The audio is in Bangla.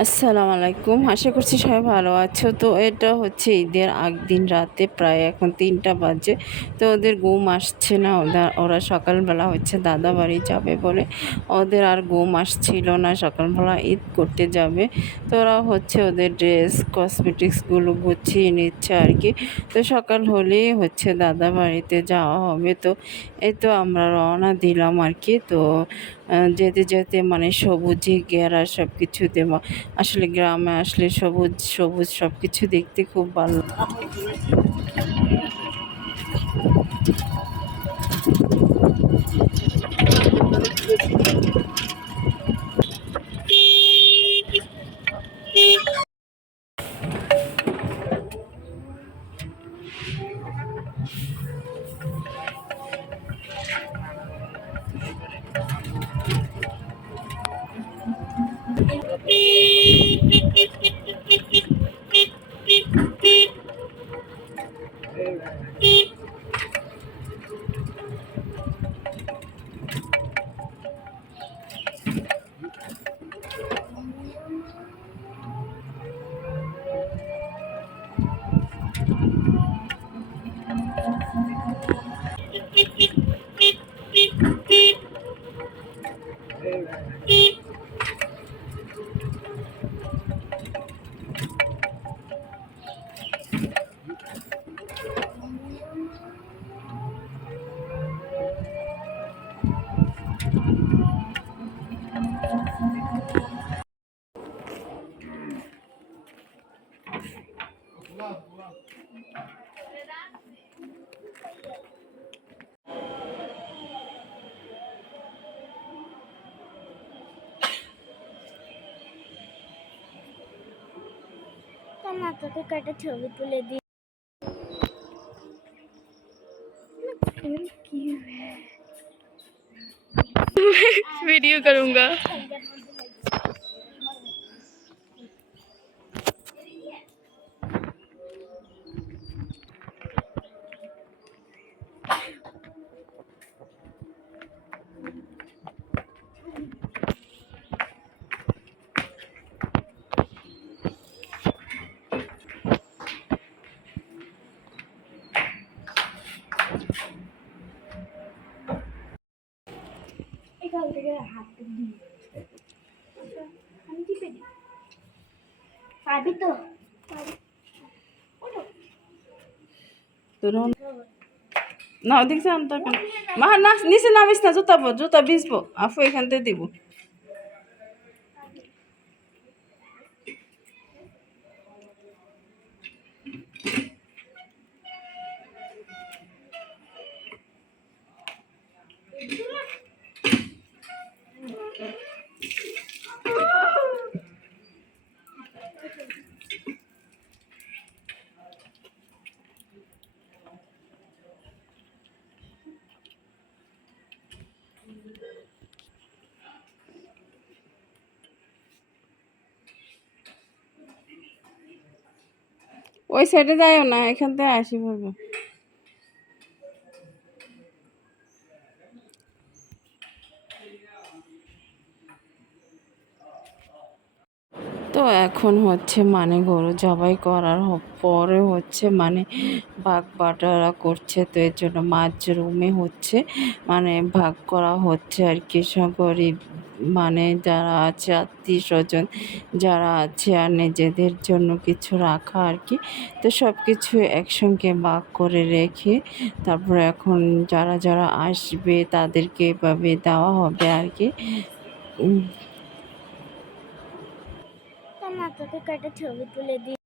আসসালামু আলাইকুম। আশা করছি সবাই ভালো আছো। তো এটা হচ্ছে ঈদের আগ দিন রাতে প্রায় এখন তিনটা বাজে। তো ওদের ঘুম আসছে না। ওরা ওরা সকালবেলা হচ্ছে দাদা বাড়ি যাবে বলে। ওদের আর ঘুম আসছিল না। সকালবেলা ঈদ করতে যাবে। তো ওরা হচ্ছে ওদের ড্রেস কসমেটিক্সগুলো গুছিয়ে নিচ্ছে আর কি। তো সকাল হলেই হচ্ছে দাদা বাড়িতে যাওয়া হবে। তো এই তো আমরা রওনা দিলাম আর কি। তো যেতে যেতে মানে সবুজে ঘেরা সব কিছুতে মা- আসলে গ্রামে আসলে সবুজ সবুজ সব কিছু দেখতে খুব ভালো Beep, beep, beep. না তোকে কয়েকটা ছবি তুলে দিই वीडियो करूंगा থেকে হাত দিই আমি টিপে দিই পাবি তো। না ওদিক যান তো মা না নিচে নামিস না জুতা পর, জুতা ভিজবো। আফু এখান থেকে দিব। ওই সাইডে যাইও না এখান থেকে আসি পড়ব তো এখন হচ্ছে মানে গরু জবাই করার পরে হচ্ছে মানে ভাগ বাটারা করছে, তো এর জন্য মাছ রুমে হচ্ছে মানে ভাগ করা হচ্ছে আর কি। গরিব মানে যারা আছে আত্মীয় স্বজন যারা আছে আর নিজেদের জন্য কিছু রাখা আর কি, তো সব কিছু একসঙ্গে ভাগ করে রেখে তারপর এখন যারা যারা আসবে তাদেরকে এভাবে দেওয়া হবে আর কি। না তোকে কয়েকটা ছবি তুলে দিই?